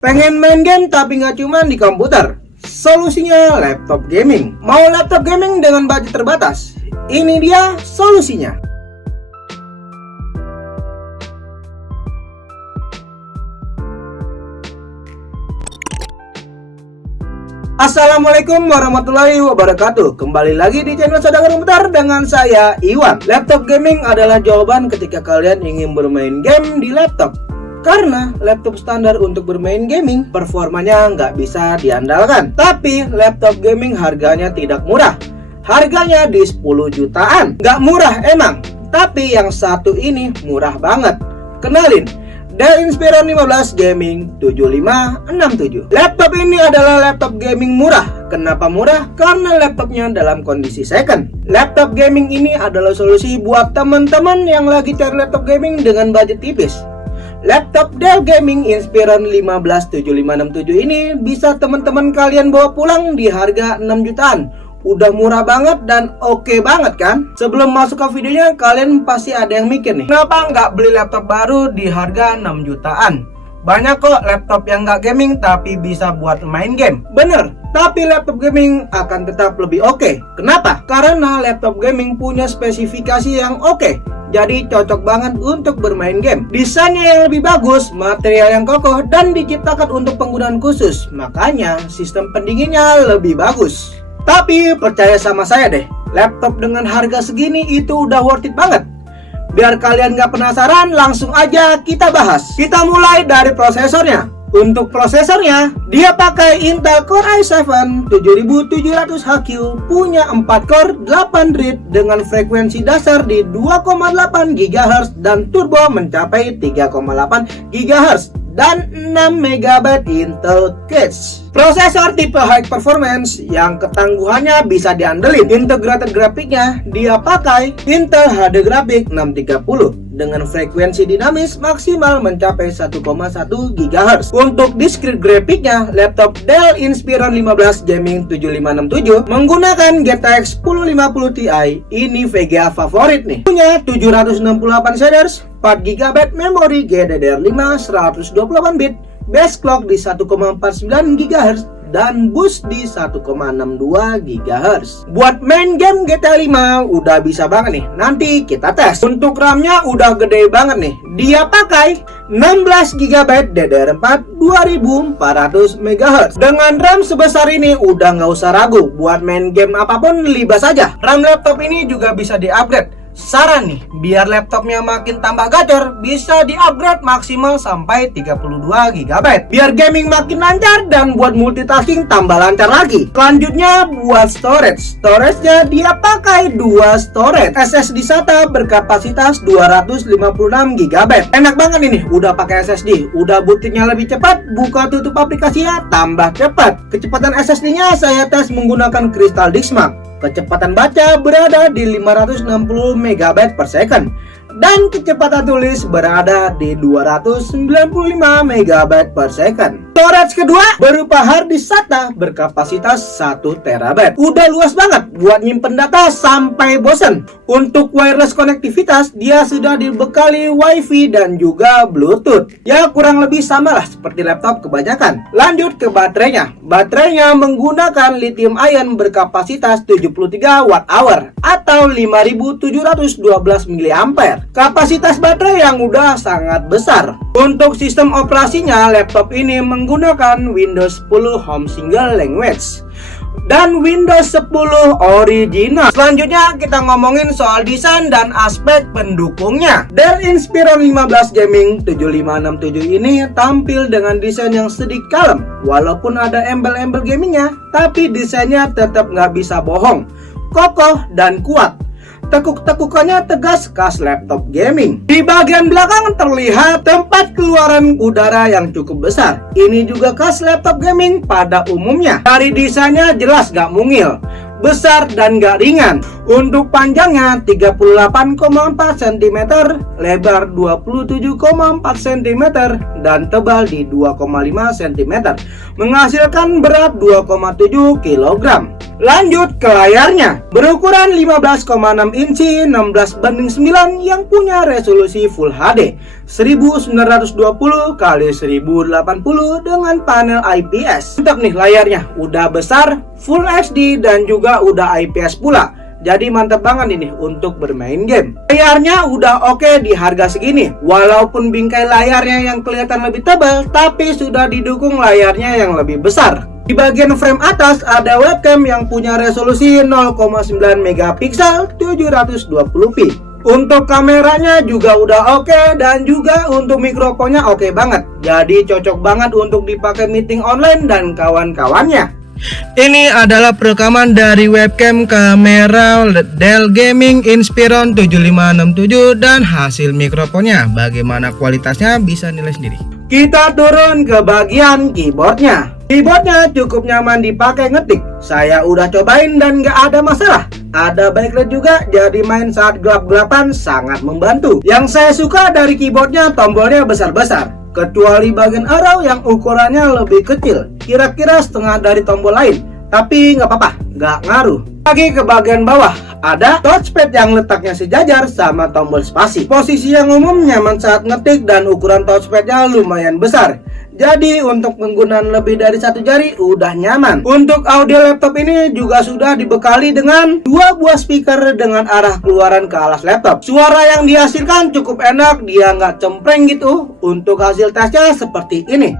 Pengen main game tapi nggak cuma di komputer? Solusinya laptop gaming. Mau laptop gaming dengan budget terbatas? Ini dia solusinya. Assalamualaikum warahmatullahi wabarakatuh. Kembali lagi di channel Saudagar Komputer dengan saya Iwan. Laptop gaming adalah jawaban ketika kalian ingin bermain game di laptop. Karena laptop standar untuk bermain gaming performanya nggak bisa diandalkan. Tapi laptop gaming harganya tidak murah. Harganya di 10 jutaan. Nggak murah emang, tapi yang satu ini murah banget. Kenalin, Dell Inspiron 15 Gaming 7567. Laptop ini adalah laptop gaming murah. Kenapa murah? Karena laptopnya dalam kondisi second. Laptop gaming ini adalah solusi buat teman-teman yang lagi cari laptop gaming dengan budget tipis. Laptop Dell Gaming Inspiron 15 7567 ini bisa teman-teman kalian bawa pulang di harga 6 jutaan. Udah murah banget dan oke banget kan? Sebelum masuk ke videonya, kalian pasti ada yang mikir nih, kenapa nggak beli laptop baru di harga 6 jutaan? Banyak kok laptop yang nggak gaming tapi bisa buat main game. Bener, tapi laptop gaming akan tetap lebih oke. Kenapa? Karena laptop gaming punya spesifikasi yang oke. Jadi cocok banget untuk bermain game. Desainnya yang lebih bagus, material yang kokoh, dan diciptakan untuk penggunaan khusus. Makanya sistem pendinginnya lebih bagus. Tapi percaya sama saya deh, laptop dengan harga segini itu udah worth it banget. Biar kalian gak penasaran, langsung aja kita bahas. Kita mulai dari prosesornya. Untuk prosesornya, dia pakai Intel Core i7 7700HQ, punya 4 core, 8 thread dengan frekuensi dasar di 2,8 GHz dan turbo mencapai 3,8 GHz dan 6 MB Intel Cache. Prosesor tipe high performance yang ketangguhannya bisa diandelin. Integrated grafiknya dia pakai Intel HD Graphics 630 dengan frekuensi dinamis maksimal mencapai 1,1 GHz. Untuk discrete grafiknya, laptop Dell Inspiron 15 Gaming 7567 menggunakan GTX 1050 Ti. Ini VGA favorit nih. Punya 768 shaders, 4 GB memori GDDR5 128 bit, base clock di 1,49 GHz dan boost di 1,62 GHz. Buat main game GTA 5 udah bisa banget nih. Nanti kita tes. Untuk RAM-nya udah gede banget nih. Dia pakai 16 GB DDR4 2400 MHz. Dengan RAM sebesar ini udah nggak usah ragu. Buat main game apapun libas aja. RAM laptop ini juga bisa di-upgrade. Saran nih, biar laptopnya makin tambah gacor, bisa di-upgrade maksimal sampai 32 GB. Biar gaming makin lancar dan buat multitasking tambah lancar lagi. Selanjutnya buat storage. Storage-nya dia pakai 2 storage. SSD SATA berkapasitas 256 GB. Enak banget ini, udah pakai SSD. Udah bootnya lebih cepat, buka tutup aplikasinya tambah cepat. Kecepatan SSD-nya saya tes menggunakan Crystal Diskmark. Kecepatan baca berada di 560 MB per second dan kecepatan tulis berada di 295 MB per second. Storage kedua berupa hard disk SATA berkapasitas 1 TB. Udah luas banget buat nyimpen data sampai bosen. Untuk wireless konektivitas dia sudah dibekali WiFi dan juga Bluetooth. Ya kurang lebih sama lah seperti laptop kebanyakan. Lanjut ke baterainya. Baterainya menggunakan lithium ion berkapasitas 73 Wh atau 5712 mAh. Kapasitas baterai yang udah sangat besar. Untuk sistem operasinya, laptop ini menggunakan Windows 10 Home Single Language dan Windows 10 Original. Selanjutnya kita ngomongin soal desain dan aspek pendukungnya. Dell Inspiron 15 Gaming 7567 ini tampil dengan desain yang sedikit kalem. Walaupun ada embel-embel gamingnya, tapi desainnya tetap nggak bisa bohong, kokoh dan kuat. Tekuk-tekukannya tegas khas laptop gaming. Di bagian belakang terlihat tempat keluaran udara yang cukup besar. Ini juga khas laptop gaming pada umumnya. Dari desainnya jelas gak mungil, besar dan gak ringan. Untuk panjangnya 38,4 cm, lebar 27,4 cm, dan tebal di 2,5 cm, menghasilkan berat 2,7 kg. Lanjut ke layarnya, berukuran 15,6 inci 16:9 yang punya resolusi Full HD 1920 x 1080 dengan panel IPS. Mantap nih layarnya, udah besar, Full HD dan juga udah IPS pula. Jadi mantap banget ini untuk bermain game. Layarnya udah oke di harga segini. Walaupun bingkai layarnya yang kelihatan lebih tebal, tapi sudah didukung layarnya yang lebih besar. Di bagian frame atas ada webcam yang punya resolusi 0,9 megapiksel 720p. Untuk kameranya juga udah oke dan juga untuk mikrofonnya oke banget. Jadi cocok banget untuk dipakai meeting online dan kawan-kawannya. Ini adalah perekaman dari webcam kamera Dell Gaming Inspiron 7567 dan hasil mikrofonnya. Bagaimana kualitasnya bisa nilai sendiri. Kita turun ke bagian keyboardnya. Keyboardnya cukup nyaman dipakai ngetik. Saya udah cobain dan gak ada masalah. Ada backlight juga, jadi main saat gelap-gelapan sangat membantu. Yang saya suka dari keyboardnya, tombolnya besar-besar. Kecuali bagian arrow yang ukurannya lebih kecil, kira-kira setengah dari tombol lain. Tapi nggak apa-apa, nggak ngaruh. Lagi ke bagian bawah, ada touchpad yang letaknya sejajar sama tombol spasi. Posisi yang umum nyaman saat ngetik dan ukuran touchpadnya lumayan besar. Jadi untuk penggunaan lebih dari satu jari udah nyaman. Untuk audio laptop ini juga sudah dibekali dengan dua buah speaker dengan arah keluaran ke alas laptop. Suara yang dihasilkan cukup enak, dia nggak cempreng gitu. Untuk hasil tesnya seperti ini.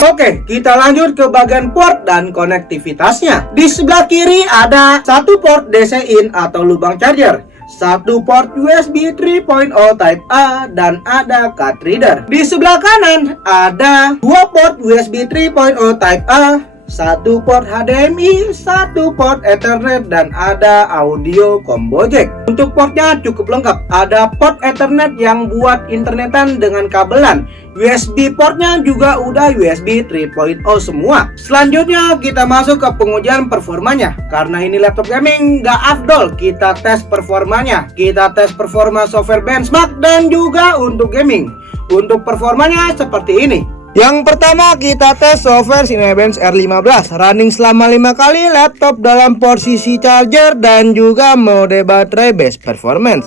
Oke, kita lanjut ke bagian port dan konektivitasnya. Di sebelah kiri ada satu port DC in atau lubang charger, satu port USB 3.0 Type A, dan ada card reader. Di sebelah kanan ada dua port USB 3.0 Type A, satu port HDMI, satu port Ethernet, dan ada audio combo jack. Untuk portnya cukup lengkap. Ada port Ethernet yang buat internetan dengan kabelan. USB portnya juga udah USB 3.0 semua. Selanjutnya kita masuk ke pengujian performanya. Karena ini laptop gaming, nggak afdol kita tes performanya. Kita tes performa software benchmark dan juga untuk gaming. Untuk performanya seperti ini. Yang pertama kita tes software Cinebench R15, running selama 5 kali, laptop dalam posisi charger dan juga mode baterai best performance.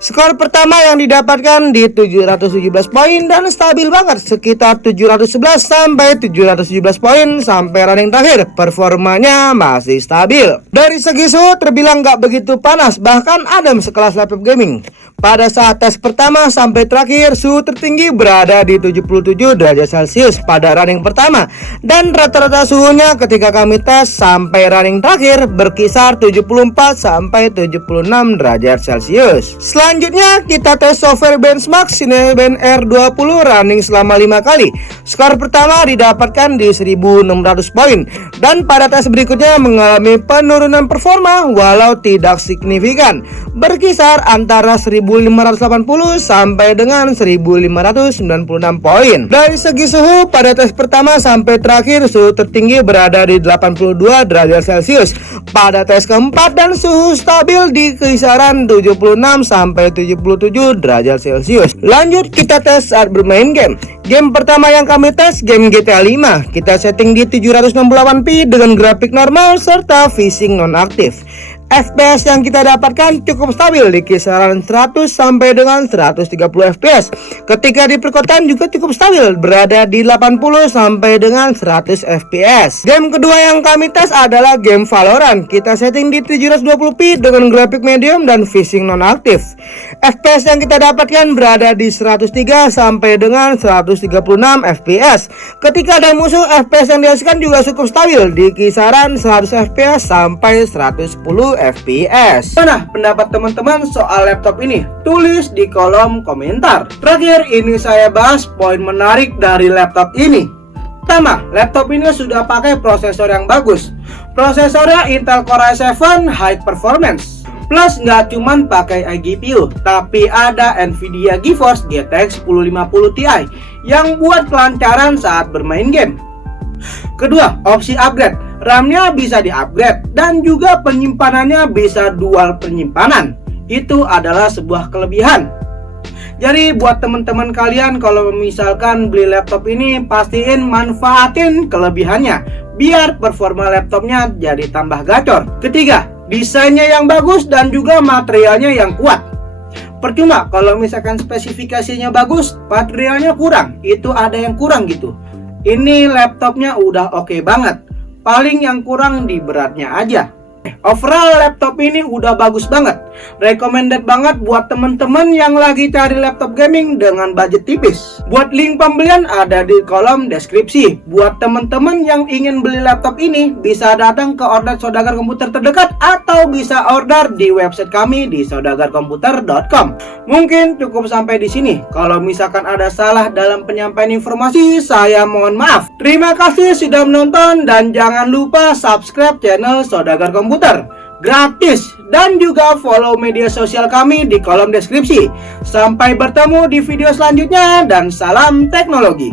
Skor pertama yang didapatkan di 717 poin dan stabil banget, sekitar 711 sampai 717 poin sampai running terakhir. Performanya masih stabil. Dari segi suhu terbilang nggak begitu panas, bahkan adem sekelas laptop gaming. Pada saat tes pertama sampai terakhir, suhu tertinggi berada di 77 derajat Celcius pada running pertama, dan rata-rata suhunya ketika kami tes sampai running terakhir berkisar 74 sampai 76 derajat Celcius. Selanjutnya kita tes software benchmark Cinebench R20 running selama 5 kali. Skor pertama didapatkan di 1600 poin, dan pada tes berikutnya mengalami penurunan performa walau tidak signifikan, berkisar antara 1580 sampai dengan 1596 poin. Dari segi suhu pada tes pertama sampai terakhir, suhu tertinggi berada di 82 derajat Celcius pada tes keempat, dan suhu stabil di kisaran 76 sampai 77 derajat Celcius. Lanjut kita tes saat bermain game. Game pertama yang kami tes game GTA 5. Kita setting di 768p dengan grafik normal serta phishing nonaktif. FPS yang kita dapatkan cukup stabil di kisaran 100 sampai dengan 130 FPS. Ketika di perkotaan juga cukup stabil, berada di 80 sampai dengan 100 FPS. Game kedua yang kami tes adalah game Valorant. Kita setting di 720p dengan grafik medium dan phishing nonaktif. FPS yang kita dapatkan berada di 103 sampai dengan 136 FPS. Ketika ada musuh, FPS yang dihasilkan juga cukup stabil di kisaran 100 FPS sampai 110 FPS. Mana pendapat teman-teman soal laptop ini? Tulis di kolom komentar. Terakhir ini saya bahas poin menarik dari laptop ini. Pertama, laptop ini sudah pakai prosesor yang bagus. Prosesornya Intel Core i7 High Performance. Plus nggak cuman pakai iGPU, tapi ada Nvidia GeForce GTX 1050 Ti yang buat kelancaran saat bermain game. Kedua, opsi upgrade. RAM-nya bisa di-upgrade, dan juga penyimpanannya bisa dual penyimpanan. Itu adalah sebuah kelebihan. Jadi buat teman-teman kalian kalau misalkan beli laptop ini, pastiin manfaatin kelebihannya biar performa laptopnya jadi tambah gacor. Ketiga, desainnya yang bagus dan juga materialnya yang kuat. Percuma kalau misalkan spesifikasinya bagus, materialnya kurang, itu ada yang kurang gitu. Ini laptopnya udah oke banget, paling yang kurang di beratnya aja. Overall laptop ini udah bagus banget, recommended banget buat temen-temen yang lagi cari laptop gaming dengan budget tipis. Buat link pembelian ada di kolom deskripsi. Buat temen-temen yang ingin beli laptop ini, bisa datang ke Order Saudagar Komputer terdekat atau bisa order di website kami di saudagarkomputer.com. Mungkin cukup sampai di sini. Kalau misalkan ada salah dalam penyampaian informasi, saya mohon maaf. Terima kasih sudah menonton dan jangan lupa subscribe channel Saudagar Komputer gratis, dan juga follow media sosial kami di kolom deskripsi. Sampai bertemu di video selanjutnya dan salam teknologi.